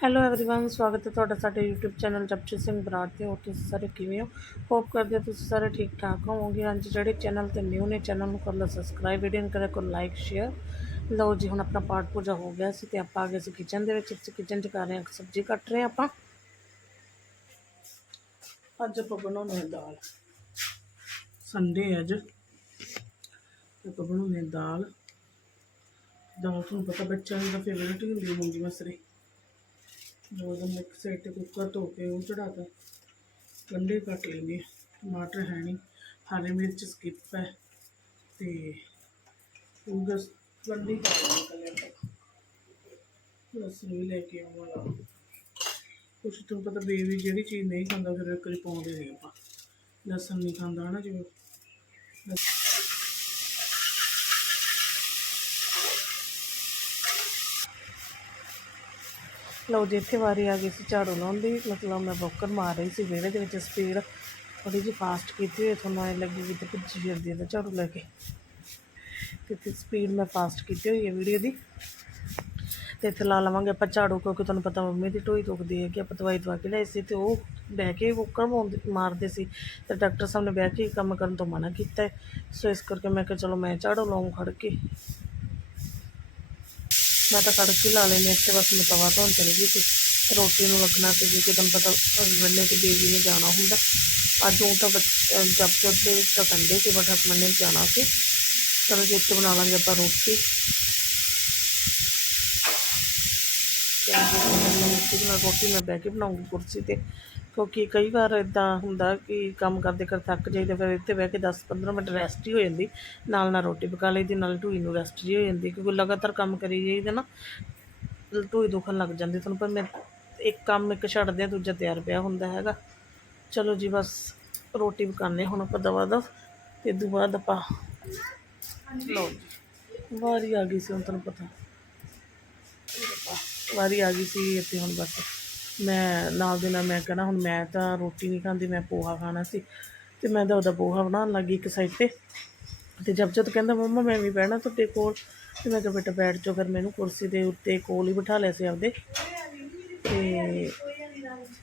Hello everyone ਸਵਾਗਤ ਹੈ ਤੁਹਾਡਾ ਸਾਡੇ YouTube ਚੈਨਲ ਜਪਜੀ ਸਿੰਘ ਬਰਾੜ ਤੇ ਹੋਰ ਤੁਸੀਂ ਸਾਰੇ ਕਿਵੇਂ ਹੋ ਹੋਪ ਕਰਦੇ ਹਾਂ ਤੁਸੀਂ ਸਾਰੇ ਠੀਕ ਠਾਕ ਹੋਵੋਗੇ ਹਾਂਜੀ ਜਿਹੜੇ ਚੈਨਲ ਤੇ ਨਿਊ ਨੇ ਚੈਨਲ ਨੂੰ ਕਰ ਲਓ ਸਬਸਕ੍ਰਾਈਬ ਵੀਡੀਓ ਨੂੰ ਕਰਿਆ ਕਰੋ ਲਾਈਕ ਸ਼ੇਅਰ ਲਓ ਜੀ ਹੁਣ ਆਪਣਾ ਪਾਠ ਪੂਜਾ ਹੋ ਗਿਆ ਸੀ ਤੇ ਆਪਾਂ ਆ ਗਏ ਸੀ ਕਿਚਨ ਦੇ ਵਿੱਚ ਅਸੀਂ ਕਿਚਨ 'ਚ ਕਰ ਰਹੇ ਹਾਂ ਸਬਜ਼ੀ ਕੱਟ ਰਹੇ ਹਾਂ ਆਪਾਂ ਅੱਜ ਆਪਾਂ ਬਣਾਉਣੇ ਆ ਦਾਲ ਸੰਡੇ ਅੱਜ ਤੇ ਆਪਾਂ ਬਣਾਉਣੇ ਆ ਦਾਲ ਦਾਲ ਤੁਹਾਨੂੰ ਪਤਾ ਬੱਚਿਆਂ ਦੀ ਤਾਂ ਫੇਵਰਟ ਹੀ ਹੁੰਦੀ ਹੈ ਮੂੰਗੀ ਮਸਰੀ ਦੋ ਦਿਨ ਇੱਕ ਸਾਈਡ ਤੇ ਕੁੱਕਰ ਧੋ ਕੇ ਉਹ ਚੜਾਤਾ ਗੰਢੇ ਕੱਟ ਲੈਂਦੇ ਟਮਾਟਰ ਹੈ ਨਹੀਂ ਹਰੀ ਮਿਰਚ ਸਕਿਪ ਹੈ ਤੇ ਉਹ ਬਸ ਗੰਢੇ ਕੱਟ ਲੈਂਦੇ ਕੱਲੇ ਆਪਾਂ ਲਸਣ ਵੀ ਲੈ ਕੇ ਆਵਾਂਗਾ ਕੁਛ ਤੁਹਾਨੂੰ ਪਤਾ ਬੇਬੀ ਜਿਹੜੀ ਚੀਜ਼ ਨਹੀਂ ਖਾਂਦਾ, ਫਿਰ ਇੱਕ ਵਾਰੀ ਪਾਉਂਦੇ ਨਹੀਂ ਆਪਾਂ। ਲਸਣ ਨਹੀਂ ਖਾਂਦਾ ਹਨਾ ਜਿਵੇਂ ਲਓ ਜੀ, ਇੱਥੇ ਵਾਰੀ ਆ ਗਈ ਸੀ ਝਾੜੂ ਲਾਉਣ ਦੀ, ਮਤਲਬ ਮੈਂ ਬੋਕਰ ਮਾਰ ਰਹੀ ਸੀ ਵਿਹੜੇ ਦੇ ਵਿੱਚ ਸਪੀਡ ਥੋੜੀ ਜਿਹੀ ਫਾਸਟ ਕੀਤੀ ਹੋਈ ਤੁਹਾਨੂੰ ਐਂ ਲੱਗੀ ਕਿ ਤੇ ਭੱਜੀ ਫਿਰਦੀ ਹੈ ਤਾਂ ਝਾੜੂ ਲੈ ਕੇ। ਤੇ ਤੇ ਸਪੀਡ ਮੈਂ ਫਾਸਟ ਕੀਤੀ ਹੋਈ ਹੈ ਵੀਡੀਓ ਦੀ। ਤੇ ਇੱਥੇ ਲਾ ਲਵਾਂਗੇ ਆਪਾਂ ਝਾੜੂ, ਕਿਉਂਕਿ ਤੁਹਾਨੂੰ ਪਤਾ ਮੰਮੀ ਦੀ ਢੋਈ ਦੁਖਦੀ ਹੈ ਕਿ ਆਪਾਂ ਦਵਾਈ ਦਵਾ ਕੇ ਲਿਆਏ ਸੀ ਤੇ ਉਹ ਬਹਿ ਕੇ ਬੋਕਰ ਮਾਉਂਦੇ- ਮਾਰਦੇ ਸੀ। ਤੇ ਡਾਕਟਰ ਸਾਹਿਬ ਨੇ ਬਹਿ ਕੇ ਕੰਮ ਕਰਨ ਤੋਂ ਮਨਾ ਕੀਤਾ। ਹੈ ਸੋ ਇਸ ਕਰਕੇ ਮੈਂ ਕਿਹਾ ਚਲੋ ਮੈਂ ਝਾੜੂ ਲਾਉਂ ਖੜ ਕੇ। ਮੈਂ ਤਾਂ ਕੜਕ ਹੀ ਲਾ ਲੈਣੀ ਇੱਥੇ ਬਸ ਮੈਂ ਤਵਾ ਧੋਣ ਚਲੀ ਗਈ ਸੀ। ਰੋਟੀ ਨੂੰ ਲੱਗਣਾ ਸੀ ਕਿਉਂਕਿ ਤੁਹਾਨੂੰ ਪਤਾ ਹਸਬੈਂਡ ਨੇ ਤੇ ਬੇਬੀ ਨੇ ਜਾਣਾ ਹੁੰਦਾ। ਅੱਜ ਉਹ ਤਾਂ ਜਬ ਜਬ ਦੇ ਤਾਂ ਕੰਡੇ ਸੀ ਬਟ ਹਸਬੈਂਡ ਨੇ ਜਾਣਾ ਸੀ। ਚਲੋ ਜੀ, ਇੱਥੇ ਬਣਾ ਲਾਂਗੇ ਆਪਾਂ ਰੋਟੀ। ਰੋਟੀ, ਮੈਂ ਬਹਿ ਕੇ ਬਣਾਉਂਗੀ ਕੁਰਸੀ ਤੇ। ਕਿਉਂਕਿ ਕਈ ਵਾਰ ਇਦਾਂ ਹੁੰਦਾ ਕਿ ਕੰਮ ਕਰਦੇ ਕਰ ਥੱਕ ਜਾਈਦਾ ਫਿਰ ਇੱਥੇ ਬਹਿ ਕੇ 10-15 ਮਿੰਟ ਰੈਸਟ ਹੀ ਹੋ ਜਾਂਦੀ, ਨਾਲ ਨਾਲ ਰੋਟੀ ਪਕਾ ਲਈਦੀ ਨਾਲ ਢੂਈ ਨੂੰ ਰੈਸਟ ਜੀ ਹੋ ਜਾਂਦੀ, ਕਿਉਂਕਿ ਲਗਾਤਾਰ ਕੰਮ ਕਰੀ ਜਾਈਦਾ ਨਾ, ਢੂਈ ਦੁਖਣ ਲੱਗ ਜਾਂਦੀ ਤੁਹਾਨੂੰ, ਪਰ ਮੈਂ ਇੱਕ ਕੰਮ ਇੱਕ ਛੱਡਦੇ ਆ ਦੂਜਾ ਤਿਆਰ ਪਿਆ ਹੁੰਦਾ ਹੈਗਾ। ਚਲੋ ਜੀ ਬਸ ਰੋਟੀ ਪਕਾਉਂਦੇ ਹੁਣ ਆਪਾਂ ਦਵਾ ਦਵ ਤੇ ਇਹ ਤੋਂ ਬਾਅਦ ਆਪਾਂ ਲਓ ਵਾਰੀ ਆ ਗਈ ਸੀ ਹੁਣ ਤੁਹਾਨੂੰ ਪਤਾ। ਵਾਰੀ ਆ ਗਈ ਸੀ ਇੱਥੇ ਹੁਣ ਬਸ। ਮੈਂ ਨਾਲ ਦੇ ਨਾਲ ਮੈਂ ਕਹਿਣਾ, ਹੁਣ ਮੈਂ ਤਾਂ ਰੋਟੀ ਨਹੀਂ ਖਾਂਦੀ, ਮੈਂ ਪੋਹਾ ਖਾਣਾ ਸੀ। ਤੇ ਮੈਂ ਤਾਂ ਉਹਦਾ ਪੋਹਾ ਬਣਾਉਣ ਲੱਗੀ ਇੱਕ ਸਾਈਡ ਤੇ। ਤੇ ਜਦ ਜਦ ਕਹਿੰਦਾ, ਮੰਮਾ, ਮੈਂ ਵੀ ਬਹਿਣਾ ਤੁਹਾਡੇ ਕੋਲ। ਤੇ ਮੈਂ ਕਿਹਾ, ਬੇਟਾ, ਬੈਠ ਜਾਓ, ਫਿਰ ਮੈਨੂੰ ਕੁਰਸੀ ਦੇ ਉੱਤੇ ਕੋਲ ਹੀ ਬਿਠਾ ਲਿਆ ਸੀ ਆਪਦੇ। ਤੇ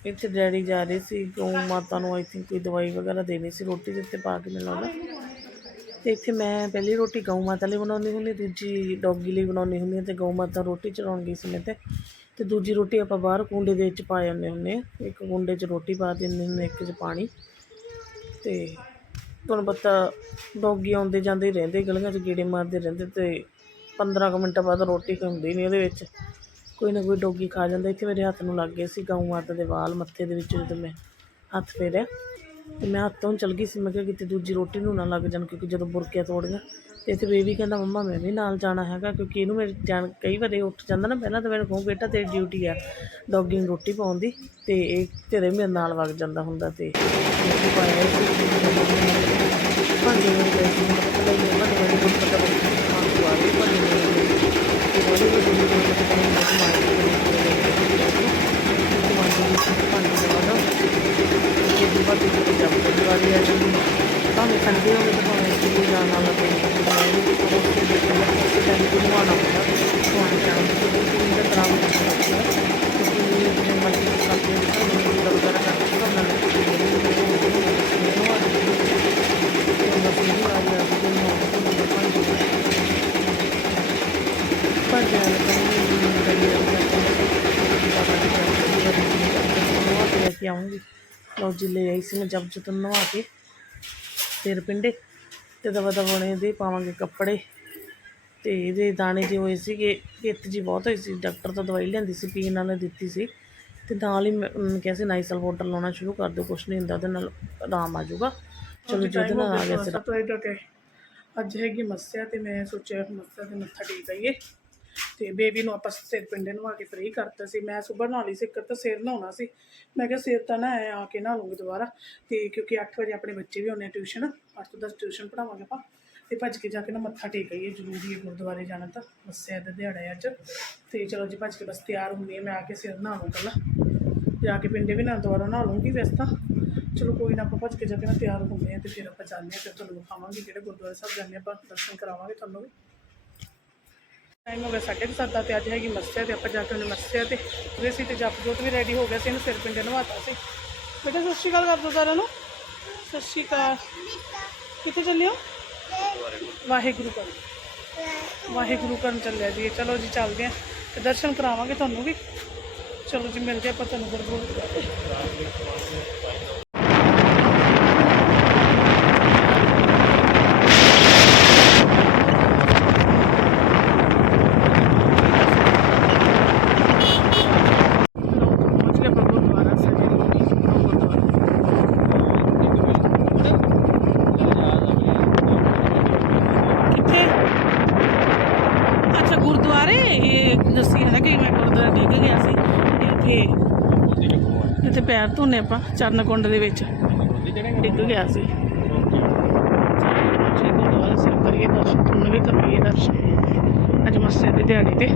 ਇੱਥੇ ਡੈਡੀ ਜਾ ਰਹੇ ਸੀ ਗਊ ਮਾਤਾ ਨੂੰ ਆਈ ਥਿੰਕ ਕੋਈ ਦਵਾਈ ਵਗੈਰਾ ਦੇਣੀ ਸੀ, ਰੋਟੀ ਦੇ ਉੱਤੇ ਪਾ ਕੇ ਮੈਨੂੰ ਲੱਗਦਾ। ਤੇ ਇੱਥੇ ਮੈਂ ਪਹਿਲੀ ਰੋਟੀ ਗਊ ਮਾਤਾ ਲਈ ਬਣਾਉਂਦੀ ਹੁੰਦੀ, ਦੂਜੀ ਡੌਗੀ ਲਈ ਬਣਾਉਂਦੀ ਹੁੰਦੀ ਹਾਂ ਤੇ ਗਊ ਮਾਤਾ ਰੋਟੀ ਚੜਾਉਣ ਗਈ ਸੀ ਮੈਂ ਤੇ। ਤੇ ਦੂਜੀ ਰੋਟੀ ਆਪਾਂ ਬਾਹਰ ਕੁੰਡੇ ਦੇ ਵਿੱਚ ਪਾ ਜਾਂਦੇ ਹੁੰਦੇ ਹਾਂ। ਇੱਕ ਕੁੰਡੇ 'ਚ ਰੋਟੀ ਪਾ ਦਿੰਦੇ ਹੁੰਦੇ ਇੱਕ 'ਚ ਪਾਣੀ। ਤੇ ਤੁਹਾਨੂੰ ਪਤਾ ਡੌਗੀ ਆਉਂਦੇ ਜਾਂਦੇ ਰਹਿੰਦੇ, ਗਲੀਆਂ 'ਚ ਗੇੜੇ ਮਾਰਦੇ ਰਹਿੰਦੇ ਤੇ 15 ਕੁ ਮਿੰਟਾਂ ਬਾਅਦ ਰੋਟੀ ਹੁੰਦੀ ਨਹੀਂ ਉਹਦੇ ਵਿੱਚ। ਕੋਈ ਨਾ ਕੋਈ ਡੌਗੀ ਖਾ ਜਾਂਦਾ। ਇੱਥੇ ਮੇਰੇ ਹੱਥ ਨੂੰ ਲੱਗ ਗਏ ਸੀ ਗਊ ਮਾਤਾ ਦੇ ਵਾਲ ਮੱਥੇ ਦੇ ਵਿੱਚ ਜਦੋਂ ਮੈਂ ਹੱਥ ਫੇਰਿਆ। ਤੇ ਮੈਂ ਹੱਥੋਂ ਚਲ ਗਈ ਸੀ, ਮੈਂ ਕਿਹਾ ਕਿਤੇ ਦੂਜੀ ਰੋਟੀ ਨੂੰ ਨਾ ਲੱਗ ਜਾਣ, ਕਿਉਂਕਿ ਜਦੋਂ ਬੁਰਕੀਆਂ ਤੋੜੀਆਂ। ਤੇ ਇੱਥੇ ਬੇਬੀ ਕਹਿੰਦਾ, ਮੰਮਾ, ਮੈਂ ਵੀ ਨਾਲ ਜਾਣਾ ਹੈਗਾ, ਕਿਉਂਕਿ ਇਹਨੂੰ ਮੇਰੇ ਜਾਣ, ਕਈ ਵਾਰੀ ਉੱਠ ਜਾਂਦਾ ਨਾ, ਪਹਿਲਾਂ ਤਾਂ ਮੈਨੂੰ ਕਹੂੰ, ਬੇਟਾ, ਤੇਰੀ ਡਿਊਟੀ ਆ ਡੌਗੀ ਨੂੰ ਰੋਟੀ ਪਾਉਣ ਦੀ। ਤੇ ਇਹ ਤੇਰੇ ਮੇਰੇ ਨਾਲ ਵਗ ਜਾਂਦਾ ਹੁੰਦਾ ਤੇ ਪਾਇਆ ਸੀ ਭਾਂਡੇ ਮੇਰੇ ਗਏ ਸੀ ਮੈਨੂੰ ਪਤਾ ਨਹੀਂ ਭਾਂਡੇ ਮੇਰੇ ਕੋਲ ਪਤਾ ਨਹੀਂ ਖਾਣ ਤੋਂ ਆ ਗਏ ਭਾਂਡੇ ਮੇਰੇ ਤੇ ਬੜੀ ਬੜੀ ਮੈਨੂੰ ਪਤਾ ਨਹੀਂ ਮੈਂ ਮਾਰ ਕੇ ਭਾਂਡੇ ਦਵਾ ਦੋ ਇਹ ਦੀ ਬਾਤ ਤੇ ਜਬ ਤੱਕ ਵਾਲੀ ਆ ਜਾਂਦੀ ਭਾਵੇਂ ਠੰਡੇ ਹੋਵੇ ਤਾਂ ਭਾਵੇਂ ਕਿ ਜਾਣ ਵਾਲਾ ਕੋਈ ਨਹੀਂ ਉਹ ਦੇ ਕੇ ਟਾਈਮ ਤੋਂ ਨਵਾਉਣਾ ਹੁੰਦਾ ਤੁਹਾਨੂੰ ਸ਼ਾਮ ਨੂੰ ਕੋਈ ਦਾ ਤਰਾਮ ਨਹੀਂ ਹੁੰਦਾ ਕਿਉਂਕਿ ਜਿਵੇਂ ਮਰਜ਼ੀ ਖਾਤੇ ਵਿੱਚ ਮੈਨੂੰ ਵਗੈਰਾ ਕਰਕੇ ਤਾਂ ਨਾਲ ਕੋਈ ਨਹੀਂ ਮੈਨੂੰ ਆ ਤੇ ਬਸ ਇਹ ਆ ਗਿਆ ਕਿ ਮੈਂ ਉਹ ਪਰ ਜਾਨ ਕਰੀ ਲੈ ਕੇ ਆਉਂਗੀ ਲਓ ਜੀ ਲੈ ਆਈ ਸੀ ਮੈਂ ਜਬ ਜਤਨ ਨਵਾ ਕੇ ਫਿਰ ਪਿੰਡੇ ਤੇ ਦਵਾ ਦਵਾਣੇ ਦੇ ਪਾਵਾਂਗੇ ਕੱਪੜੇ ਤੇ ਇਹਦੇ ਦਾਣੇ ਜਿਹੇ ਹੋਏ ਸੀਗੇ ਪਿੱਤ ਜੀ ਬਹੁਤ ਹੋਈ ਸੀ ਡਾਕਟਰ ਤੋਂ ਦਵਾਈ ਲੈਂਦੀ ਸੀ ਪੀਣ ਨਾਲ ਦਿੱਤੀ ਸੀ ਤੇ ਨਾਲ ਹੀ ਕਿਹਾ ਸੀ ਨਾਈਸਲ ਵਾਟਰ ਲਾਉਣਾ ਸ਼ੁਰੂ ਕਰ ਦਿਓ ਕੁਛ ਨਹੀਂ ਹੁੰਦਾ ਉਹਦੇ ਨਾਲ ਆਰਾਮ ਆ ਜਾਊਗਾ। ਚਲੋ ਜਿਹਦੇ ਨਾਲ ਆ ਗਿਆ ਸੀ ਅੱਜ ਹੈਗੀ ਮੱਸਿਆ ਤੇ ਮੈਂ ਸੋਚਿਆ ਮੱਸਿਆ ਤੇ ਮੱਥਾ ਟੇਕ ਆਈਏ। ਤੇ ਬੇਬੀ ਨੂੰ ਆਪਾਂ ਸਿਰ ਪਿੰਡੇ ਨਵਾ ਕੇ ਫ੍ਰੀ ਕਰਤਾ ਸੀ। ਮੈਂ ਸਵੇਰ ਨਹਾ ਲਈ ਸੀ, ਇੱਕ ਤਾਂ ਸਿਰ ਨਹਾਉਣਾ ਸੀ। ਮੈਂ ਕਿਹਾ ਸਿਰ ਤਾਂ ਨਾ ਆ ਕੇ ਨਹਾ ਲੂੰਗੀ ਦੁਬਾਰਾ। ਤੇ ਕਿਉਂਕਿ 8 ਵਜੇ ਆਪਣੇ ਬੱਚੇ ਵੀ ਆਉਂਦੇ ਆ ਟਿਊਸ਼ਨ 8 ਤੋਂ 10 ਟਿਊਸ਼ਨ ਪੜਾਵਾਂਗੇ ਆਪਾਂ। ਤੇ ਭੱਜ ਕੇ ਜਾ ਕੇ ਨਾ ਮੱਥਾ ਟੇਕ ਆਈਏ, ਜ਼ਰੂਰੀ ਹੈ ਗੁਰਦੁਆਰੇ ਜਾਣਾ ਤਾਂ ਮੱਸਿਆ ਦਾ ਦਿਹਾੜਾ ਹੈ ਅੱਜ। ਤੇ ਚਲੋ ਜੀ ਭੱਜ ਕੇ ਬਸ ਤਿਆਰ ਹੁੰਦੀ ਹਾਂ ਮੈਂ ਆ ਕੇ ਸਿਰ ਨਹਾ ਲੂੰ ਪਹਿਲਾਂ। ਜਾ ਕੇ ਪਿੰਡੇ ਵੀ ਨਾ ਦੁਬਾਰਾ ਨਹਾ ਲੂੰਗੀ ਵੈਸੇ ਤਾਂ। ਚਲੋ ਕੋਈ ਨਾ ਆਪਾਂ ਭੱਜ ਕੇ ਜਾ ਕੇ ਨਾ ਤਿਆਰ ਹੁੰਦੇ ਆ ਤੇ ਫਿਰ ਆਪਾਂ ਜਾਂਦੇ ਆ, ਫਿਰ ਤੁਹਾਨੂੰ ਵਿਖਾਵਾਂਗੇ ਕਿਹੜੇ ਗੁਰਦੁਆਰੇ ਸਾਹਿਬ ਜਾਂਦੇ ਆਪਾਂ ਦਰਸ਼ਨ ਕਰਾਵਾਂਗੇ ਤੁਹਾਨੂੰ ਵੀ। ਟਾਈਮ ਹੋ ਗਿਆ ਸਾਢੇ ਕੁ ਸੱਤ ਦਾ ਤੇ ਅੱਜ ਹੈਗੀ ਮੱਸਿਆ ਤੇ ਆਪਾਂ ਜਾ ਕੇ ਉਹਨੇ ਮੱਸਿਆ ਤੇ ਉਰੇ ਸੀ ਤੇ ਜਪ ਜੋਤ ਵੀ ਰੈਡੀ ਹੋ ਗਿਆ ਸੀ, ਇਹਨੂੰ ਸਿਰ ਪਿੰਡੇ ਨਵਾਤਾ ਸੀ ਬੇਟਾ, ਸਤਿ ਸ਼੍ਰੀ ਅਕਾਲ ਕਰ ਦੋ ਸਾਰਿਆਂ ਨੂੰ। ਸਤਿ ਸ਼੍ਰੀ ਅਕਾਲ। ਕਿੱਥੇ ਚੱਲਿਓ ਵਾਹਿਗੁਰੂ ਕਰ ਵਾਹਿਗੁਰੂ ਕਰਨ ਚੱਲਿਆ ਜੀ। ਚਲੋ ਜੀ, ਚੱਲਦੇ ਆਂ ਤੇ ਦਰਸ਼ਨ ਕਰਾਵਾਂਗੇ ਤੁਹਾਨੂੰ ਵੀ। ਚਲੋ ਜੀ, ਮਿਲਦੇ ਆਪਾਂ ਤੁਹਾਨੂੰ ਗੁਰਦੁਆਰੇ ਪਹੁੰਚ ਗਏ ਆਪਾਂ ਗੁਰਦੁਆਰਾ ਸਾਹਿਬ ਕਿੱਥੇ ਅੱਛਾ ਗੁਰਦੁਆਰੇ ਇਹ ਦੱਸੀ ਹੈ ਨਾ ਕਿ ਮੈਂ ਗੁਰਦੁਆਰਾ ਡਿੱਗ ਗਿਆ ਸੀ ਇੱਥੇ ਇੱਥੇ ਪੈਰ ਧੋਨੇ ਆਪਾਂ ਚਰਨ ਕੁੰਡ ਦੇ ਵਿੱਚ। ਡਿੱਗ ਗਿਆ ਸੀ। ਗੁਰਦੁਆਰਾ ਸਾਹਿਬ ਕਰੀਏ ਦਰਸ਼ਨ, ਤੁਹਾਨੂੰ ਵੀ ਕਰਵਾਈਏ ਦਰਸ਼ਨ। ਅੱਜ ਮੱਸੇ ਦੇ ਦਿਹਾੜੇ ਤੇ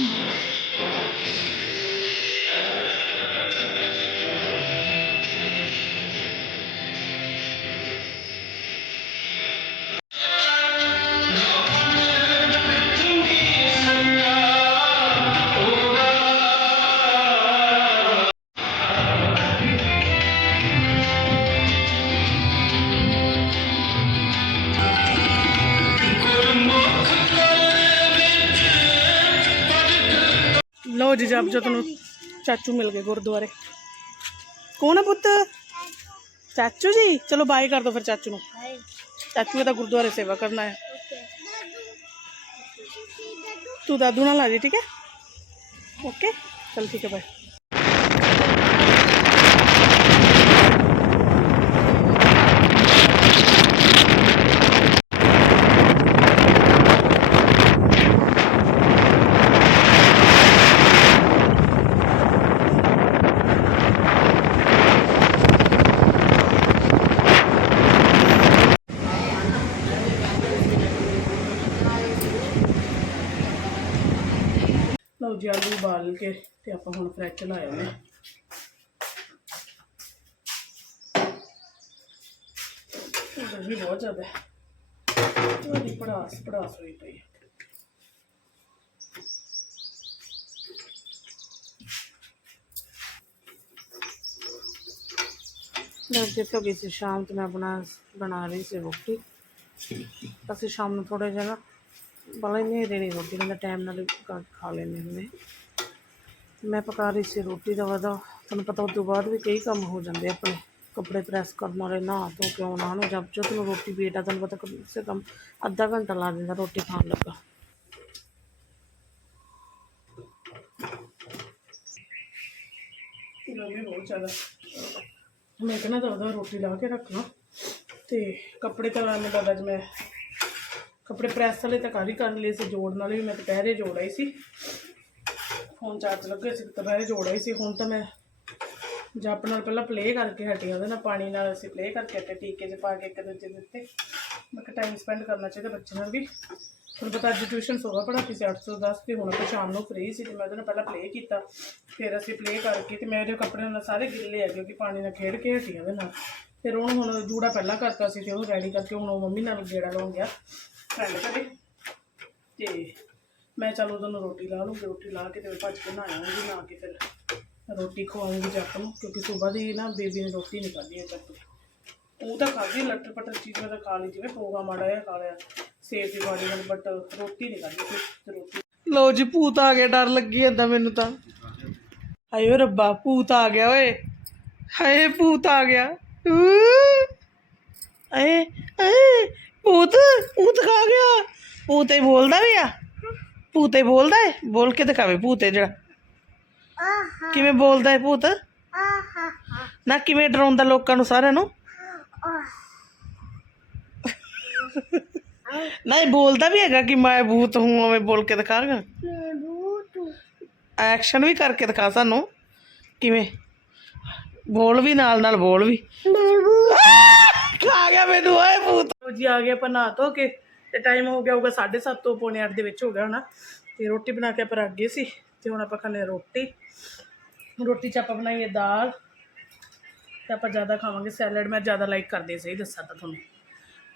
ਲਓ ਜੀ ਜਪ ਜੋਤ ਚਾਚੂ ਮਿਲ ਗਏ ਗੁਰਦੁਆਰੇ। ਕੌਣ ਹੈ ਪੁੱਤ? ਚਾਚੂ ਜੀ, ਚਲੋ ਬਾਏ ਕਰ ਦੋ ਫਿਰ ਚਾਚੂ ਨੂੰ। ਚਾਚੂ ਨੇ ਤਾਂ ਗੁਰਦੁਆਰੇ ਸੇਵਾ ਕਰਨਾ ਹੈ। ਤੂੰ ਦਾਦੂ ਨਾਲ ਆ ਜੀ, ਠੀਕ ਹੈ? ਓਕੇ, ਚਲ ਠੀਕ ਹੈ, ਬਾਏ ਲਓ ਜੀ ਆਲੂ ਉਬਾਲ ਕੇ ਤੇ ਆਪਾਂ ਹੁਣ ਫਰਾਈ ਚ ਲਾਇਆ ਨੇ ਗਰਮੀ ਬਹੁਤ ਜ਼ਿਆਦਾ ਹੈ। ਉਹਦੀ ਪੜਾਸ ਪੜਾਸ ਹੋਈ ਪਈ ਹੈ। ਦਰਜੇ ਤੋਂ ਗਈ ਸੀ ਸ਼ਾਮ ਤੋਂ ਮੈਂ ਬਣਾ ਬਣਾ ਰਹੀ ਸੀ ਰੋਟੀ। ਅਸੀਂ ਸ਼ਾਮ ਨੂੰ ਥੋੜਾ ਜਿਹਾ ਨਾ ਬੜਾ ਹੀ ਨਹੀਂ ਰੋਟੀ ਕਹਿੰਦਾ ਟਾਈਮ ਨਾਲ ਖਾ- ਲੈਂਦੇ ਹੁੰਦੇ ਮੈਂ ਪਕਾ ਰਹੀ ਸੀ ਰੋਟੀ ਦਾ ਵਦਾ, ਤੁਹਾਨੂੰ ਪਤਾ ਉਸ ਤੋਂ ਬਾਅਦ ਵੀ ਕਈ ਕੰਮ ਹੋ ਜਾਂਦੇ ਆਪਣੇ, ਕੱਪੜੇ ਪ੍ਰੈਸ ਕਰਨ ਵਾਲੇ, ਨਹਾ ਧੋ ਕੇ ਆਉਣਾ ਨੂੰ ਜਦ ਜੋ ਤੁਹਾਨੂੰ ਰੋਟੀ ਬੇਟਾ ਤੁਹਾਨੂੰ ਪਤਾ ਕਮ ਸੇ ਕਮ ਅੱਧਾ ਘੰਟਾ ਲਾ ਦਿੰਦਾ ਰੋਟੀ ਖਾਣ ਲੱਗਾ। ਗਰਮੀ ਬਹੁਤ ਜ਼ਿਆਦਾ। ਮੈਂ ਕਹਿੰਦਾ ਦਵਦਾ ਰੋਟੀ ਲਾ ਕੇ ਰੱਖਣਾ, ਤੇ ਕੱਪੜੇ ਤਾਂ ਮੈਂ ਤਾਂ ਅੱਜ ਮੈਂ ਕੱਪੜੇ ਪ੍ਰੈਸ ਵਾਲੇ ਤਾਂ ਕਾਲੀ ਕਰ ਲਏ ਸੀ, ਜੋੜਨ ਵਾਲੇ ਵੀ ਮੈਂ ਦੁਪਹਿਰੇ ਜੋੜ ਆਈ ਸੀ। ਫੋਨ ਚਾਰਜ ਲੱਗੇ ਸੀ ਦੁਪਹਿਰੇ ਜੋੜ ਆਈ ਸੀ, ਹੁਣ ਤਾਂ ਮੈਂ ਜੱਪ ਨਾਲ ਪਹਿਲਾਂ ਪਲੇ ਕਰਕੇ ਹਟੀ ਉਹਦੇ ਨਾਲ ਪਾਣੀ ਨਾਲ ਅਸੀਂ ਪਲੇ ਕਰਕੇ ਹਟੇ, ਟੀਕੇ 'ਚ ਪਾ ਕੇ ਇੱਕ ਦੂਜੇ ਦੇ ਉੱਤੇ। ਮੈਂ ਕਿਹਾ ਟਾਈਮ ਸਪੈਂਡ ਕਰਨਾ ਚਾਹੀਦਾ ਬੱਚੇ ਨਾਲ ਵੀ। ਤੁਹਾਨੂੰ ਪਤਾ ਅੱਜ ਟਿਊਸ਼ਨ ਸੋਗਾ ਪੜ੍ਹਾਤੀ ਸੀ 810 ਤੇ ਹੁਣ ਆਪਾਂ ਸ਼ਾਮ ਨੂੰ ਫ੍ਰੀ ਸੀ ਤੇ ਮੈਂ ਉਹਦੇ ਨਾਲ ਪਹਿਲਾਂ ਪਲੇ ਕੀਤਾ। ਫਿਰ ਅਸੀਂ ਪਲੇ ਕਰਕੇ ਤੇ ਮੇਰੇ ਕੱਪੜੇ ਨਾਲ ਸਾਰੇ ਗਿੱਲੇ ਆ ਕਿਉਂਕਿ ਪਾਣੀ ਨਾਲ ਖੇਡ ਕੇ ਹਟੀ ਉਹਦੇ ਨਾਲ। ਫਿਰ ਉਹਨੂੰ ਹੁਣ ਜੂੜਾ ਪਹਿਲਾਂ ਕਰਤਾ ਸੀ ਤੇ ਉਹਨੂੰ ਰੈਡੀ ਕਰਕੇ ਹੁਣ ਉਹ ਮੰਮੀ ਨਾਲ ਗੇੜਾ ਲਾਉਣ ਗਿਆ। ਫਰੈਂਡ ਘਰੇ ਤੇ ਮੈਂ ਚਲ ਉਦੋਂ ਨੂੰ ਰੋਟੀ ਲਾ ਲੂੰਗੀ ਰੋਟੀ ਲਾ ਕੇ ਤੇ ਭੱਜ ਕੇ ਨਹਾਉਂਗੀ ਨਾ ਕੇ ਫਿਰ ਰੋਟੀ ਖਵਾਉਂਗੀ ਜੱਟ ਨੂੰ, ਕਿਉਂਕਿ ਸਵੇਰ ਦੀ ਨਾ ਬੇਬੀ ਨੇ ਰੋਟੀ ਨਹੀਂ ਖਾਧੀ ਹੈ ਜੱਟ ਉਹ ਤਾਂ ਖਾਧੀ ਲੱਟਰ ਪਟਰ ਚੀਜ਼ ਮੈਂ ਤਾਂ ਖਾ ਲਈ, ਜਿਵੇਂ ਪੋਗਾ ਮਾੜਾ ਜਿਹਾ ਖਾ ਲਿਆ, ਸੇਬ ਦੀ ਬਾੜੀ ਨਾਲ ਬਟ ਰੋਟੀ ਨਹੀਂ ਖਾਧੀ ਤੇ ਰੋਟੀ ਲੋ ਜੀ, ਭੂਤ ਆ ਗਿਆ, ਡਰ ਲੱਗੀ ਜਾਂਦਾ ਮੈਨੂੰ ਤਾਂ। ਹਾਏ ਓ ਰੱਬਾ, ਭੂਤ ਆ ਗਿਆ ਓਏ। ਹਾਏ, ਭੂਤ ਆ ਗਿਆ। ਏ ਏ ਭੂਤ ਭੂਤ ਖਾ ਗਿਆ। ਭੂਤ ਬੋਲਦਾ ਵੀ ਆ। ਭੂਤ ਬੋਲਦਾ ਹੈ ਬੋਲ ਕੇ ਦਿਖਾਵੇ ਭੂਤ ਹੈ ਜਿਹੜਾ। ਕਿਵੇਂ ਬੋਲਦਾ ਹੈ ਭੂਤ? ਨਾ ਕਿਵੇਂ ਡਰਾਉਂਦਾ ਲੋਕਾਂ ਨੂੰ ਸਾਰਿਆਂ ਨੂੰ? ਨਹੀਂ ਬੋਲਦਾ ਵੀ ਹੈਗਾ ਕਿ ਮੈਂ ਭੂਤ ਹੂੰ ਐਵੇਂ ਬੋਲ ਕੇ ਦਿਖਾਗਾ ਐਕਸ਼ਨ ਵੀ ਕਰਕੇ ਦਿਖਾ ਸਾਨੂੰ। ਕਿਵੇਂ? ਬੋਲ ਵੀ ਨਾਲ ਨਾਲ ਬੋਲ ਵੀ। ਖਾ ਗਿਆ ਮੈਨੂੰ, ਓਏ ਭੂਤ। ਜੀ, ਆ ਗਿਆ ਆਪਾਂ ਨਹਾ ਧੋ ਕੇ ਤੇ ਟਾਈਮ ਹੋ ਗਿਆ ਹੋਊਗਾ 7:30 ਤੋਂ ਪੌਣੇ 8 ਦੇ ਵਿੱਚ ਹੋ ਗਿਆ ਹੋਣਾ। ਤੇ ਰੋਟੀ ਬਣਾ ਕੇ ਆਪਾਂ ਰੱਖ ਗਏ ਸੀ ਤੇ ਹੁਣ ਆਪਾਂ ਖਾਣੇ ਰੋਟੀ। ਰੋਟੀ ਚ ਆਪਾਂ ਬਣਾਈਏ ਦਾਲ ਤੇ ਆਪਾਂ ਜ਼ਿਆਦਾ ਖਾਵਾਂਗੇ ਸੈਲਡ। ਮੈਂ ਜ਼ਿਆਦਾ ਲਾਈਕ ਕਰਦੀ ਸਹੀ ਦੱਸਾਂ ਤਾਂ ਤੁਹਾਨੂੰ।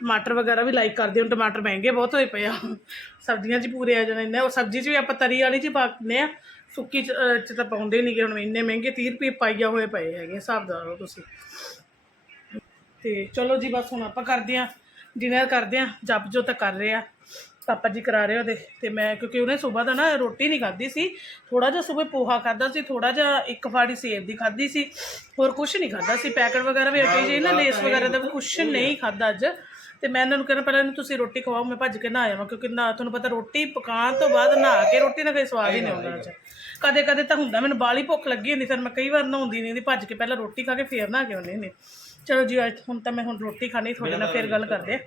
ਟਮਾਟਰ ਵਗੈਰਾ ਵੀ ਲਾਈਕ ਕਰਦੇ ਹੁਣ ਟਮਾਟਰ ਮਹਿੰਗੇ ਬਹੁਤ ਹੋਏ ਪਏ ਆ। ਸਬਜ਼ੀਆਂ 'ਚ ਪੂਰੇ ਆ ਜਾਣੇ ਨੇ ਉਹ ਸਬਜ਼ੀ 'ਚ ਵੀ ਆਪਾਂ ਤਰੀ ਵਾਲੀ 'ਚ ਪਾਉਂਦੇ ਆ ਸੁੱਕੀ 'ਚ ਤਾਂ ਪਾਉਂਦੇ ਨਹੀਂ ਗੇ ਹੁਣ, ਇੰਨੇ ਮਹਿੰਗੇ 30 ਰੁਪਏ ਪਾਈਆ ਹੋਏ ਪਏ ਹੈਗੇ, ਹਿਸਾਬ ਦਾ ਲਓ ਤੁਸੀਂ। ਤੇ ਚਲੋ ਜੀ ਬਸ ਹੁਣ ਆਪਾਂ ਕਰਦੇ ਆ ਡਿਨਰ ਕਰਦੇ ਆ ਜਪ ਜੋ ਤਾਂ ਕਰ ਰਹੇ ਆ ਪਾਪਾ ਜੀ ਕਰਾ ਰਹੇ ਉਹਦੇ ਤੇ ਮੈਂ ਕਿਉਂਕਿ ਉਹਨੇ ਸਵੇਰ ਦਾ ਨਾ ਰੋਟੀ ਨਹੀਂ ਖਾਧੀ ਸੀ ਥੋੜਾ ਜਿਹਾ ਸਵੇਰ ਪੋਹਾ ਖਾਧਾ ਸੀ ਥੋੜਾ ਜਿਹਾ ਇੱਕ ਫਾੜੀ ਸੇਬ ਦੀ ਖਾਧੀ ਸੀ ਹੋਰ ਕੁਝ ਨਹੀਂ ਖਾਧਾ ਸੀ ਪੈਕਟ ਵਗੈਰਾ ਵੀ ਰੱਖੇ ਜੀ ਨਾ ਲੇਸ ਵਗੈਰਾ ਦਾ ਕੁਝ ਨਹੀਂ ਖਾਧਾ ਅੱਜ ਤੇ ਮੈਂ ਇਹਨਾਂ ਨੂੰ ਕਹਿੰਦਾ ਪਹਿਲਾਂ ਇਹਨੂੰ ਤੁਸੀਂ ਰੋਟੀ ਖਵਾਓ ਮੈਂ ਭੱਜ ਕੇ ਨਹਾ ਆਵਾਂ ਕਿਉਂਕਿ ਨਾ ਤੁਹਾਨੂੰ ਪਤਾ ਰੋਟੀ ਪਕਾਉਣ ਤੋਂ ਬਾਅਦ ਨਹਾ ਕੇ ਰੋਟੀ ਦਾ ਕੋਈ ਸਵਾਦ ਹੀ ਨਹੀਂ ਆਉਂਦਾ ਅੱਜ। ਕਦੇ ਕਦੇ ਤਾਂ ਹੁੰਦਾ ਮੈਨੂੰ ਬਾਲੀ ਭੁੱਖ ਲੱਗੀ ਹੁੰਦੀ ਫਿਰ ਮੈਂ ਕਈ ਵਾਰ ਨਹਾਉਂਦੀ ਨਹੀਂ ਹੁੰਦੀ ਭੱਜ ਕੇ ਪਹਿਲਾਂ ਰੋਟੀ ਖਾ ਕੇ ਫੇਰ ਨਹਾ ਕੇ ਆਉਂਦੀ ਹੁੰਦੀ। ਚਲੋ ਜੀ, ਅੱਜ ਹੁਣ ਤਾਂ ਮੈਂ ਹੁਣ ਰੋਟੀ ਖਾਣੀ, ਤੁਹਾਡੇ ਨਾਲ ਫਿਰ ਗੱਲ ਕਰਦੇ ਆ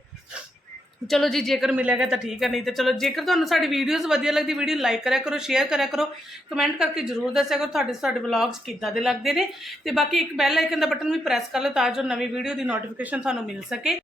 ਚਲੋ ਜੀ, ਜੇਕਰ ਮਿਲਿਆਗਾ ਤਾਂ ਠੀਕ ਹੈ, ਨਹੀਂ ਤਾਂ ਚਲੋ ਜੇਕਰ ਤੁਹਾਨੂੰ ਸਾਡੀ ਵੀਡੀਓਜ਼ ਵਧੀਆ ਲੱਗਦੀ ਵੀਡੀਓ ਲਾਈਕ ਕਰਿਆ ਕਰੋ ਸ਼ੇਅਰ ਕਰਿਆ ਕਰੋ ਕਮੈਂਟ ਕਰਕੇ ਜਰੂਰ ਦੱਸਿਆ ਕਰੋ, ਤੁਹਾਡੇ ਸਾਡੇ ਵਲੌਗਸ ਕਿੱਦਾਂ ਦੇ ਲੱਗਦੇ ਨੇ। ਤੇ ਬਾਕੀ ਇੱਕ ਬੈਲ ਆਈਕਨ ਦਾ ਬਟਨ ਵੀ ਪ੍ਰੈਸ ਕਰ ਲਓ, ਤਾਂ ਜੋ ਨਵੀਂ ਵੀਡੀਓ ਦੀ ਨੋਟੀਫਿਕੇਸ਼ਨ ਤੁਹਾਨੂੰ ਮਿਲ ਸਕੇ।